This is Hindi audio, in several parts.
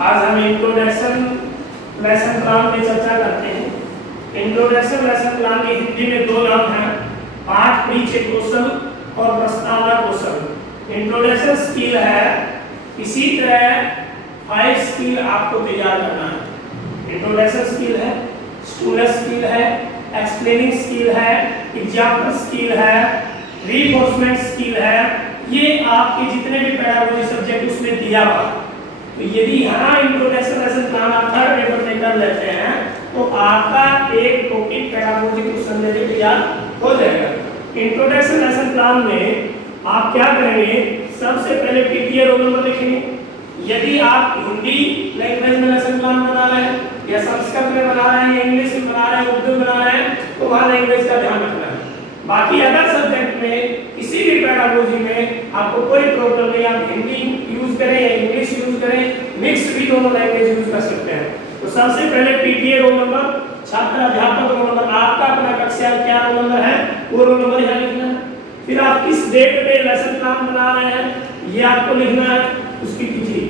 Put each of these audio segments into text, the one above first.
आज हम इंट्रोडक्शन लेसन प्लान में चर्चा करते हैं। इंट्रोडक्शन लेसन प्लान के हिंदी में दो नाम हैं, पाठ परिचय कौशल और प्रस्तावना कौशल। इंट्रोडक्शन स्किल है, इसी तरह 5 स्किल आपको तैयार करना है। इंट्रोडक्शन स्किल है, स्टूडेंट स्किल है, एक्सप्लेनिंग स्किल है, एग्जाम्पल स्किल है, रीइंफोर्समेंट स्किल है। ये आपके जितने भी पेडागोजी सब्जेक्ट उसमें दिया हुआ। तो यदि यहाँ इंट्रोडक्शन लेसन प्लान आप थर्ड पेपर में कर लेते हैं तो आपका एक टॉपिक पेडागोजी क्वेश्चन में तैयार हो जाएगा। इंट्रोडक्शन लेसन प्लान में आप क्या करेंगे, सबसे पहले पीटीए रोल नंबर लिखेंगे। यदि आप हिंदी लैंग्वेज में लेसन प्लान बना रहे हैं या संस्कृत में बना रहे हैं या इंग्लिश में बना रहे हैं, उर्दू में बना रहे हैं, तो वहाँ लैंग्वेज का ध्यान रखना है। बाकी अदर सब्जेक्ट में किसी भी पेडागोजी में आपको कोई प्रॉब्लम नहीं, आप हिंदी यूज करें या इंग्लिश यूज करें, मिक्स भी दोनों लैंग्वेज यूज कर सकते हैं। तो सबसे पहले पीटीए रोल नंबर, छात्र अध्यापक रोल नंबर, आपका अपना कक्षा क्या रोल नंबर है वो रोल नंबर यहाँ लिखना है। फिर आप किस डेट पे लेसन प्लान बना रहे हैं ये आपको लिखना है, उसकी तिथि।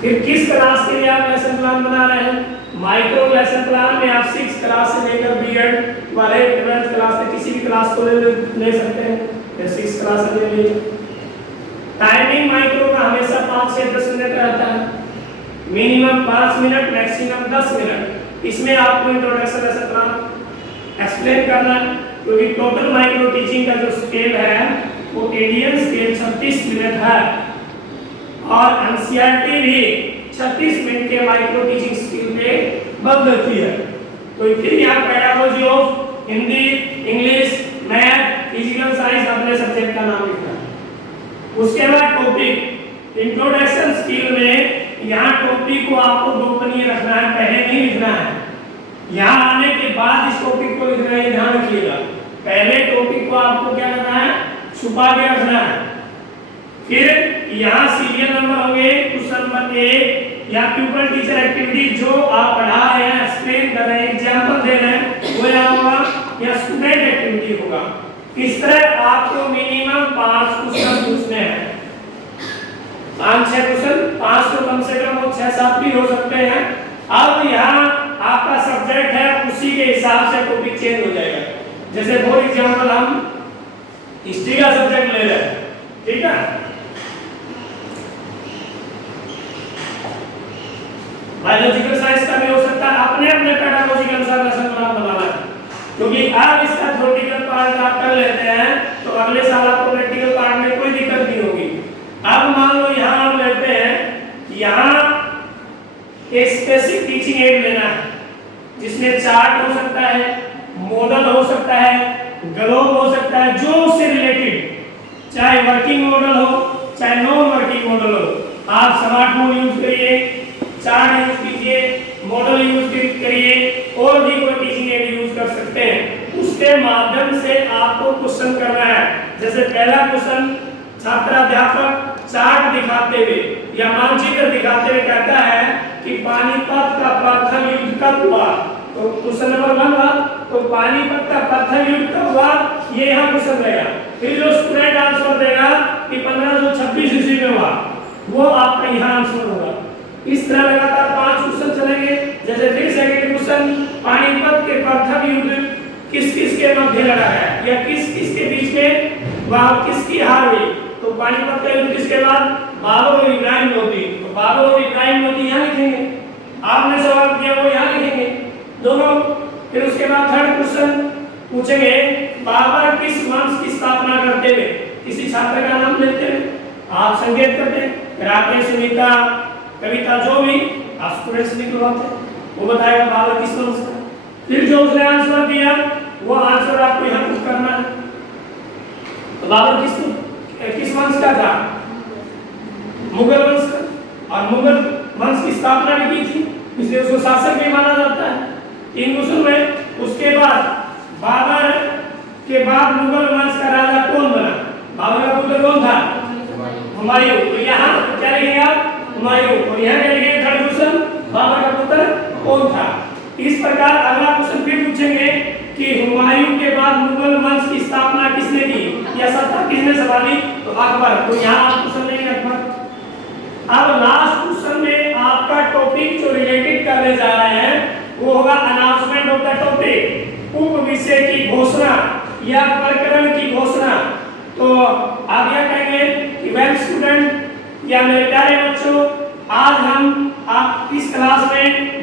फिर किस क्लास के लिए आप लेसन प्लान बना रहे हैं। माइक्रो लेसन प्लान में आप 6 क्लास से लेकर बीएड वाले 12th क्लास से किसी भी क्लास को ले सकते हैं, या 6 क्लास ले लीजिए। टाइमिंग माइक्रो का हमेशा 5 से 10 मिनट रहता है, मिनिमम 5 मिनट, मैक्सिमम 10 मिनट। इसमें आपको इंट्रोडक्शन लेसन प्लान एक्सप्लेन करना है, क्योंकि टोटल माइक्रो टीचिंग का जो स्केल है वो एडीएम स्केल 36 मिनट है और एनसीईआरटी भी 36 मिनट के माइक्रो टीचिंग स्किल पे बंद रहती है। तो फिर यहाँ pedagogy of Hindi, English, math, physical science अपने सब्जेक्ट का नाम लिखना है। उसके बाद टॉपिक, इंट्रोडक्शन स्किल में यहाँ टॉपिक को आपको 2 पन्ने रखना है, पहले नहीं लिखना है। यहाँ आने के बाद इस टॉपिक को लिखना है, ध्यान रखिएगा। पहले टॉपिक को आपको क्या करना है, छुपा के रखना है। फिर यहाँ सीरियल नंबर होंगे, क्वेश्चन नंबर 1 या प्यूपल टीचर एक्टिविटी जो आप पढ़ा रहे हैं, एक्सप्लेन कर रहे हैं, एग्जांपल दे रहे हैं, वो यहाँ होगा, या स्टूडेंट एक्टिविटी होगा। इस तरह आपको मिनिमम 5 क्वेश्चन पूछने हैं, 5-6 क्वेश्चन, 5 तो कम से कम 6-7 भी हो सकते हैं। अब यहाँ आपका सब्जेक्ट है, उसी के हिसाब से टॉपिक चेंज हो जाएगा। जैसे फॉर एग्जाम्पल हम हिस्ट्री का सब्जेक्ट ले रहे हैं, ठीक है, बायोलॉजिकल साइंस का भी हो सकता है, अपने अपने पेडागोजी के अनुसार लेसन प्लान बनाना है। क्योंकि अब इसका थ्योरेटिकल पार्ट आप कर लेते हैं तो अगले साल आपको प्रैक्टिकल पार्ट में कोई दिक्कत नहीं होगी। अब मान लो यहाँ हम लेते हैं, यहाँ एक स्पेसिफिक टीचिंग एड लेना है जिसमें चार्ट हो सकता है, मॉडल हो सकता है, ग्लोब हो सकता है, जो उससे रिलेटेड, चाहे वर्किंग मॉडल हो चाहे नॉन वर्किंग मॉडल हो। आप स्मार्टफोन यूज करिए, चार्ट यूज कीजिए, मॉडल यूज करिए, और भी कोई टीचिंग एड यूज कर सकते हैं। उसके माध्यम से आपको क्वेश्चन करना है। जैसे पहला क्वेश्चन छात्र अध्यापक चार्ट दिखाते हुए या मानचित्र दिखाते हुए कहता है कि पानीपत का प्रथम युद्ध कब हुआ, तो क्वेश्चन नंबर 1 हुआ, तो पानीपत का प्रथम युद्ध कब हुआ, ये यहाँ क्वेश्चन रहेगा। फिर जो स्टूडेंट आंसर देगा कि 1526 ईस्वी में हुआ, वो आपका यहाँ आंसर होगा। इस तरह लगातार 5 क्वेश्चन चलेंगे। जैसे फिर सेकंड क्वेश्चन, पानीपत के प्रथम युद्ध किस किस के मध्य लड़ा है या किस किस के बीच में वह किसकी हार हुई, तो पानीपत का युद्ध किसके बाद, बाबर और इब्राहिम लोधी, तो बाबर और इब्राहिम लोधी यहाँ लिखेंगे। आपने सवाल किया वो यहाँ लिखेंगे दोनों। फिर उसके बाद थर्ड क्वेश्चन पूछेंगे, बाबर किस वंश की स्थापना करते हुए किसी छात्र का नाम लेते हैं, आप संकेत करते हैं, राकेश, सुनीता, कविता, जो भी आप स्टूडेंट से निकलवाते हैं, वो बताएगा बाबर किस वंश का। फिर जो उसने आंसर दिया वो आंसर आपको यहाँ पुट करना है। तो बाबर किस वंश का था, मुगल वंश का, और मुगल वंश की स्थापना भी की थी, इसलिए उसको शासक भी माना जाता है। 3 क्वेश्चन में। उसके बाद बाबर के बाद मुगल वंश का राजा कौन बना, बाबर का पुत्र कौन था, हुमायूं। तो यहाँ क्या लिखेंगे आप, हुमायूं, और यहाँ क्या लिखेंगे थर्ड क्वेश्चन, बाबर का पुत्र कौन था। इस प्रकार अगला क्वेश्चन फिर पूछेंगे कि हुमायूं के बाद मुगल वंश की स्थापना किसने की या सत्ता किसने संभाली, तो अकबर। तो यहाँ आप क्वेश्चन लेंगे अकबर। विषय की घोषणा या प्रकरण की घोषणा, तो आप यह कहेंगे कि वेल स्टूडेंट या मेरे प्यारे बच्चों, आज हम इस क्लास में